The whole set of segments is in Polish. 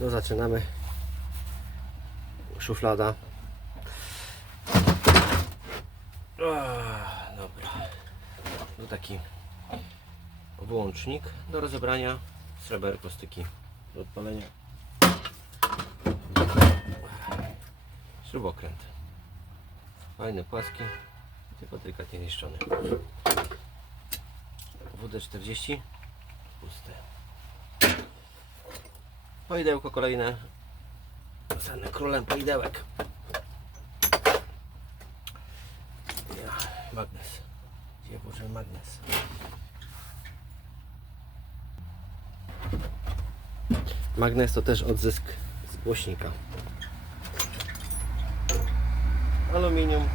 No zaczynamy. Szuflada. Dobra. Tu taki włącznik do rozebrania. Sreberko, styki do odpalenia. Śrubokręt. Fajny, płaski, tylko delikatnie niszczony. WD-40 puste. Poidełko kolejne. Cenny królem poidełek. Ja, magnes. Gdzie włożyłem magnes? Magnes to też odzysk z głośnika. Aluminium.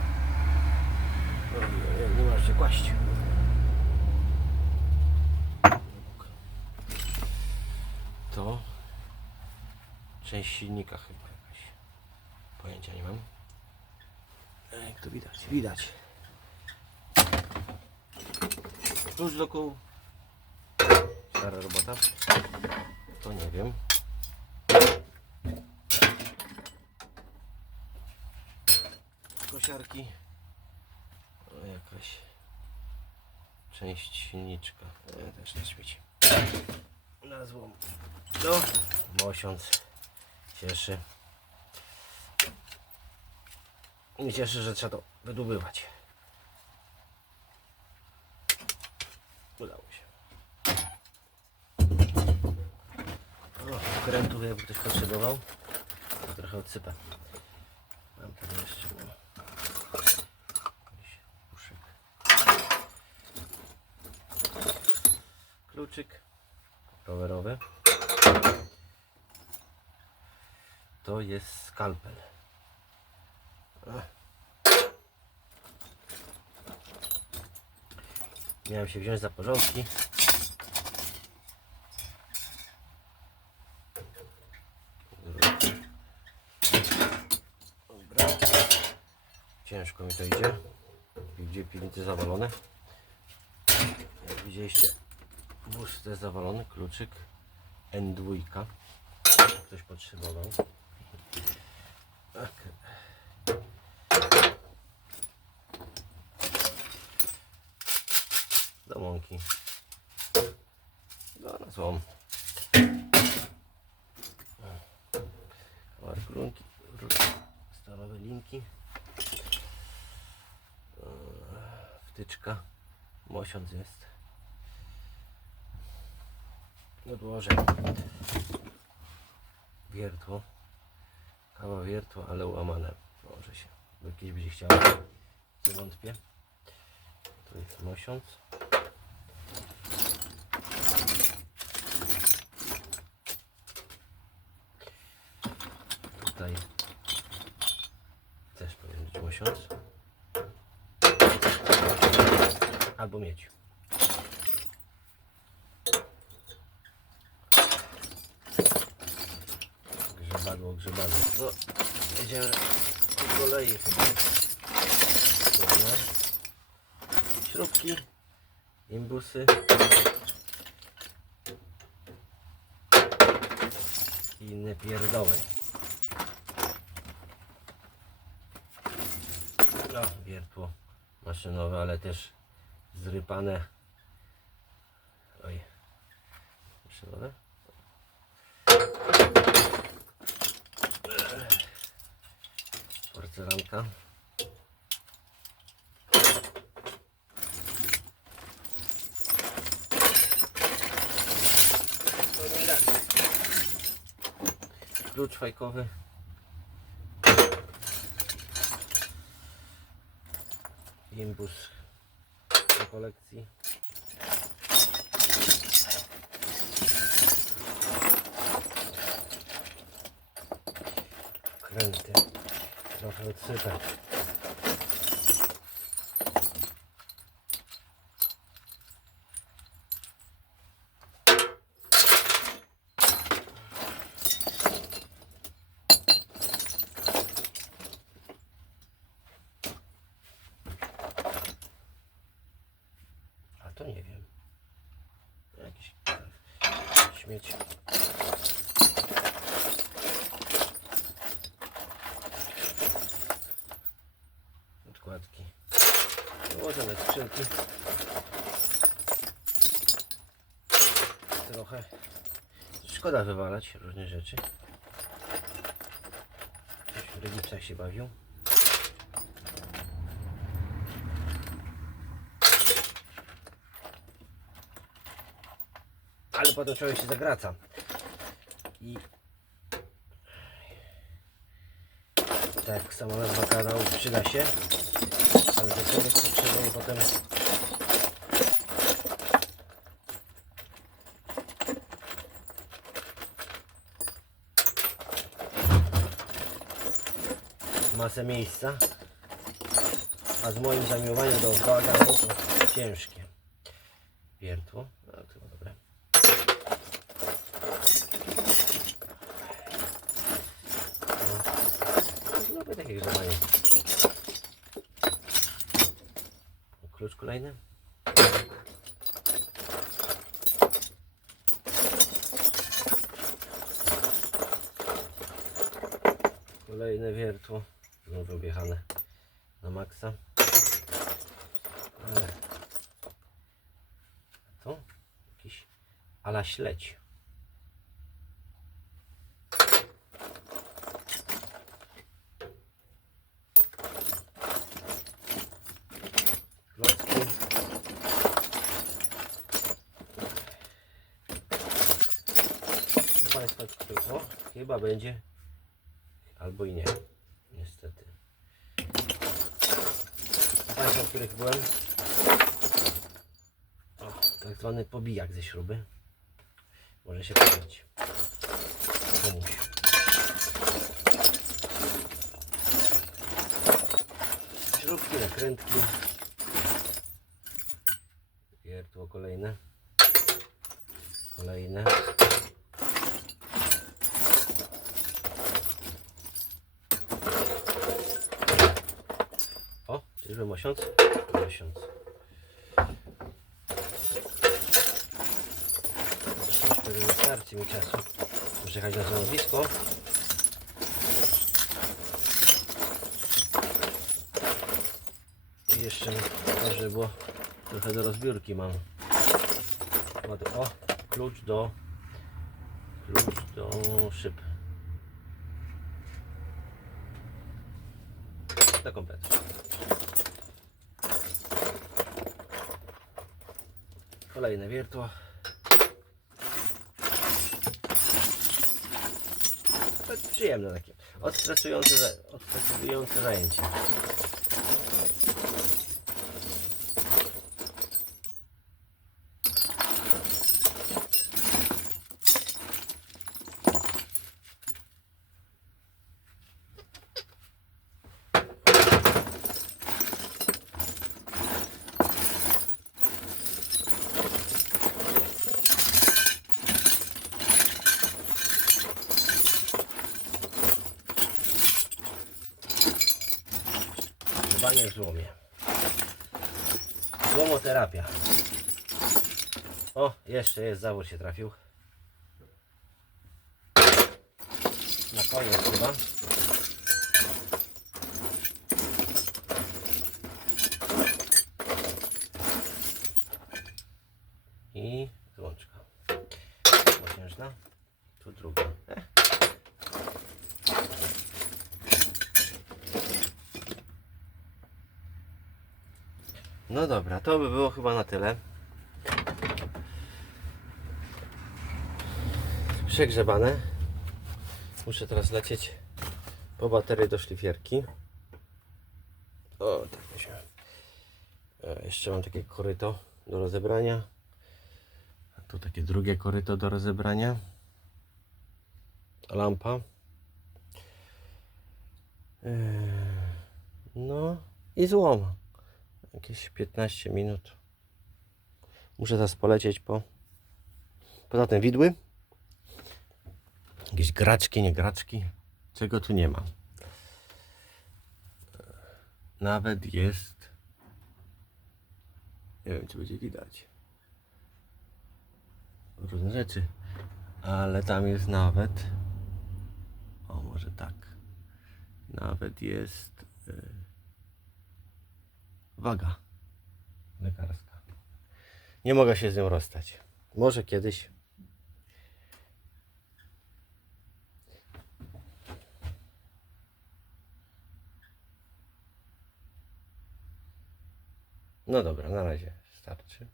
O, Nie możecie kłaść. To część silnika chyba jakaś. Pojęcia nie mam. E, Jak to widać? Widać. Klucz do kół. Stara robota. To nie wiem. Kosiarki. O, jakaś część silniczka. E, też na śmieci. Na złom. No, mosiąc. Cieszy. Mnie cieszy, że trzeba to wydobywać. Udało się. O, krętu jakby ktoś potrzebował. Trochę odsypę. Mam tam jeszcze puszek. Kluczyk rowerowy. To jest skalpel. Miałem się wziąć za porządki. Dobra. Ciężko mi to idzie. Gdzie piwnicy zawalone. Jak widzieliście, wóz też zawalony, kluczyk N2. Ktoś potrzebował. Tak. Do mąki. No. Kawałek rurki, stalowe linki. Eee, Wtyczka. Mosiąc jest. Odłożę wiertło. Kawa wiertło, ale ułamane. Może się. Bo jakieś będzie chciało. Nie wątpię. Tu jest mosiąc. Tutaj też powinien być mosiąc. Albo miedź. Grzebadło, grzebadło. No, jedziemy po kolei chyba. Dobra. Śrubki, imbusy. I inne pierdoły. No, wiertło maszynowe, ale też zrypane. Oj. Maszynowe? Porcelanka. Klucz fajkowy. Imbus do kolekcji. Kręty. Trochę odsypać. to nie wiem. Jakiś śmieć. Odkładki. Położone skrzynki. Trochę. Szkoda wywalać różne rzeczy. W rodzicach się bawią. Ale potem człowiek się zagraca. I tak, sama nazwa kanału przyda się. Ale to człowiek potrzebuje potem masę miejsca. A z moim zamiłowaniem do bałaganu ciężkie. Wiertło. No, chyba dobre. Lubię takie grzebanie. Klucz kolejny. Kolejne wiertło. Znowu objechane na maksa. Ale to jakiś ala śledź. Państwa tutaj, o, chyba będzie albo i nie, niestety. Państwa, których byłem, o, tak zwany pobijak ze śruby. Może się przydać komuś. Śrubki, nakrętki. Wiertło kolejne. Kolejne. Mosiąc? Mosiąc. Myślę, że nie starczy mi czasu. Muszę jechać na stanowisko. I jeszcze może było trochę do rozbiórki mam. O, klucz do klucz do szyb. Do kompletu. Kolejne wiertło. To przyjemne takie. Odstresujące, odstresujące zajęcie. Grzebanie w złomie. Złomoterapia. O, jeszcze jest zawór się trafił. Na koniec chyba. No dobra, to by było chyba na tyle. Przegrzebane. Muszę teraz lecieć po baterię do szlifierki. O, tak. E, Jeszcze mam takie koryto do rozebrania. A tu takie drugie koryto do rozebrania. Lampa. E, No i złom jakieś 15 minut. Muszę teraz polecieć po. Poza tym widły. Jakieś graczki, nie graczki. Czego tu nie ma. Nawet jest. Nie wiem, czy będzie widać. Różne rzeczy. Ale tam jest nawet. O, może tak. Nawet jest. y, waga. lekarska. Nie mogę się z nią rozstać. Może kiedyś. No dobra, na razie starczy.